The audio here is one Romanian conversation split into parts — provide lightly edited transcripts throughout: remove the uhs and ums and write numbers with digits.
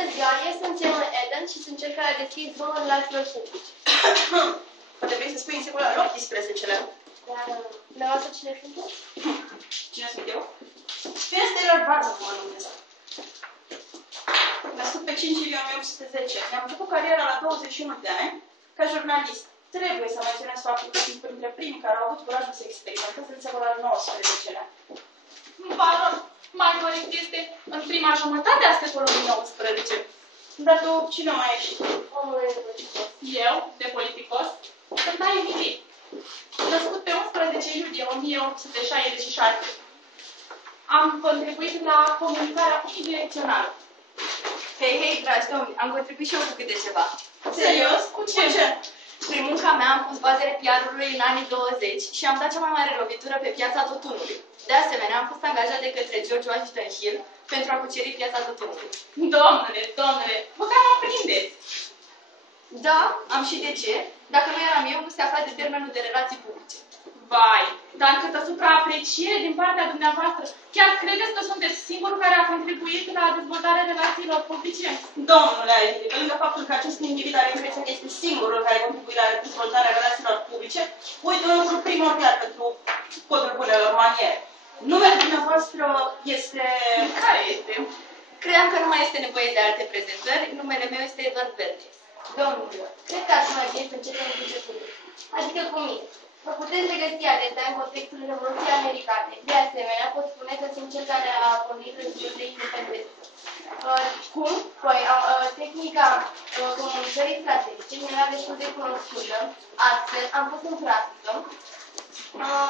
Bună ziua, eu sunt Gemma Eden și sunt cel care a deschis drumul relațiilor publice. Poate vrei să spui în secolul al XVIII-lea. Dar, dumneavoastră cine sunteți? Cine sunt eu? Fiind Taylor Barnum, mă numesc. Născut pe 5 iulie 1810. Mi-am făcut cariera la 21 de ani ca jurnalist. Trebuie să menționez faptul că sunt printre primii care au avut curajul să experimenteze în secolul al XIX-lea. Baron, mai corect este în prima jumătate a secolului XIX. Dar tu cine mai ești? Omul de politicos. Eu, de politicos, sunt Aimee. Născut pe 11 iulie 1866. Am contribuit la comunicarea unidirecțională. Hei, dragi domni, am contribuit și eu cu câte ceva. Serios? Cu ce? Prin munca mea am pus bazele PR-ului în anii 20 și am dat cea mai mare lovitură pe piața tutunului. De asemenea, am fost angajat de către George Washington Hill pentru a cuceri piața tutunului. Domnule, vă cam mă prindeți. Da, am și de ce. Dacă nu eram eu, nu se afla de termenul de relații publice. Vai, dar câtă supraapreciere din partea dumneavoastră. Chiar credeți că sunteți singurul care a contribuit la dezvoltarea relațiilor publice? Domnule Aimee, pe lângă faptul că acest individ are impresia că este singurul care contribuie la dezvoltarea relațiilor publice, uite un lucru primordial pentru codul bunelor maniere. Numele dumneavoastră este... Care este? Credeam că nu mai este nevoie de alte prezentări. Numele meu este Edward Verdes. Domnule, cred că ar fi mai bine să începem cu începutul. Adică cu mine. Vă puteți regăsi adesea în contextul Revoluției Americane. De asemenea, pot spune că sunt cel care a pornit războiul de independență. Cum? Păi, tehnica comunicării strategice mi era destul de cunoscută. Astfel, am pus în practică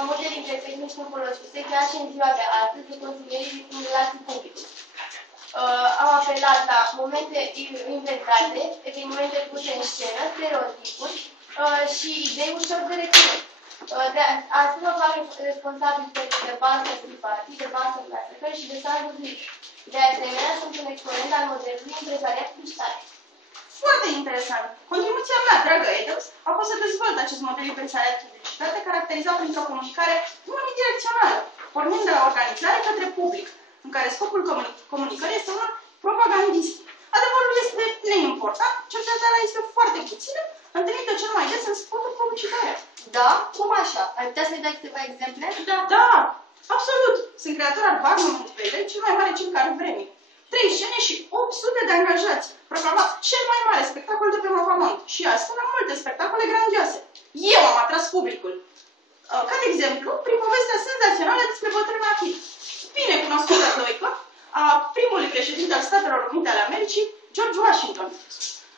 multe dintre tehnici nu folosite chiar și în ziua de astăzi de consilierii din relații publice. Am apelat la momente inventate, evenimente puse în scenă, stereotipuri și idei ușor de reținut. Astfel mă fac responsabil pentru de bază simpatii, de bază clasică și de sandwich. De asemenea, sunt un exponent al modelului empresariat digital. Foarte interesant. Contribuția mea, dragă Edels, a fost să dezvolt acest model empresariat digital caracterizat printr-o comunicare unidirecțională, pornind de la organizare către public, în care scopul comunicării este unul propagandist. Adevărul este neimportant, cercetarea este foarte puțină, întâlnită cel mai des în spotul publicitare. Da? Cum așa? Ai putea să-i dai câteva exemple? Da, absolut. Sunt creator al Barnum and Bailey, cel mai mare circ al vremii. 3 scene și 800 de angajați. Proclamat cel mai mare spectacol de pe Mapamont. Și astfel am multe spectacole grandioase. Eu am atras publicul. Ca de exemplu, prin povestea senzațională despre bătrâna Hill. Bine cunoscută doică a primului președinte al Statelor Unite ale Americii, George Washington.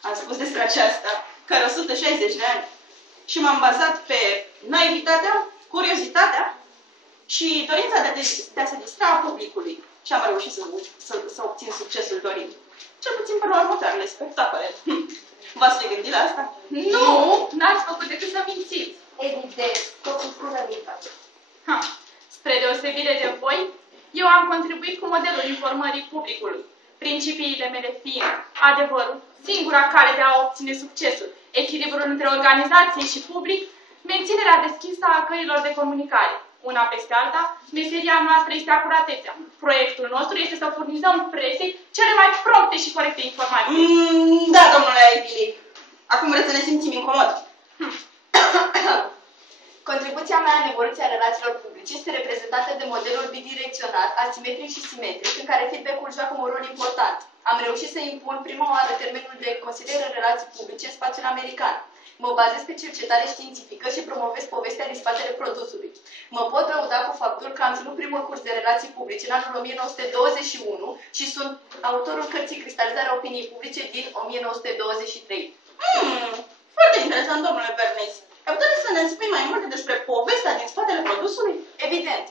Am spus despre aceasta că are 160 de ani. Și m-am bazat pe naivitatea, curiozitatea și dorința de a se distra a publicului. Și am reușit să obțin succesul dorit. Cel puțin pentru următoarele spectacole. V-ați fi gândit la asta? Nu, n-ați făcut decât să mințiți. Evident, totul spune limba. Spre deosebire de voi, eu am contribuit cu modelul informării publicului. Principiile mele fiind adevărul, singura cale de a obține succesul, echilibrul între organizație și public, menținerea deschisă a căilor de comunicare. Una peste alta, meseria noastră este acuratețea. Proiectul nostru este să furnizăm presei cele mai prompte și corecte informații. Da, domnule Aimee. Acum vreți să ne simțim incomod. Contribuția mea în evoluția relațiilor publice este reprezentată de modelul bidirecțional, asimetric și simetric, în care feedback-ul joacă un rol important. Am reușit să impun prima oară termenul de consilier în relații publice în spațiul american. Mă bazez pe cercetare științifică și promovez povestea din spatele produsului. Mă pot lăuda cu faptul că am ținut primul curs de relații publice în anul 1921 și sunt autorul cărții Cristalizarea opiniei publice din 1923. Foarte interesant, domnule Bernays. Ai putea să ne spui mai multe despre povestea din spatele produsului? Evident.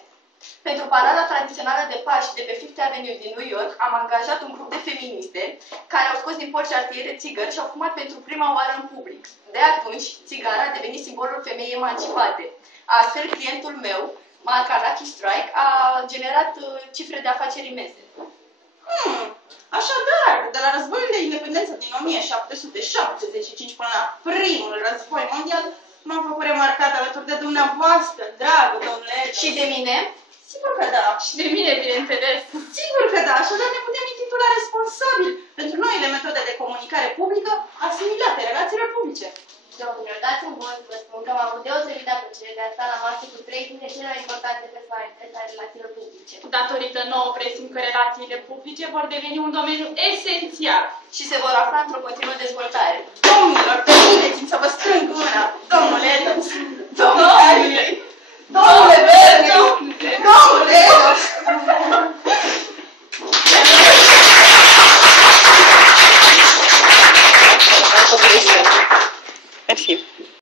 Pentru parada tradițională de Paști de pe Fifth Avenue din New York, am angajat un grup de feministe care au scos din porți artiere țigări și au fumat pentru prima oară în public. De atunci, țigara a devenit simbolul femeii emancipate. Astfel, clientul meu, marca Lucky Strike, a generat cifre de afaceri imense. Așadar, de la războiul de independență din 1775 până la primul război mondial, m-am făcut remarcat alături de dumneavoastră, dragă domnule. Și de mine? Sigur că da. Și de mine, bineînțeles. Sigur că da, așadar ne putem intitula responsabil pentru noile dați-mi voie să vă spun că m-am avut deosebită plăcere de a sta la masă cu 3 dintre cele mai importante personalități ale relațiilor publice. Datorită nouă presim că relațiile publice vor deveni un domeniu esențial Și se vor afla într-o continuă dezvoltare. Domnilor, permiteți-mi să vă strâng mâna.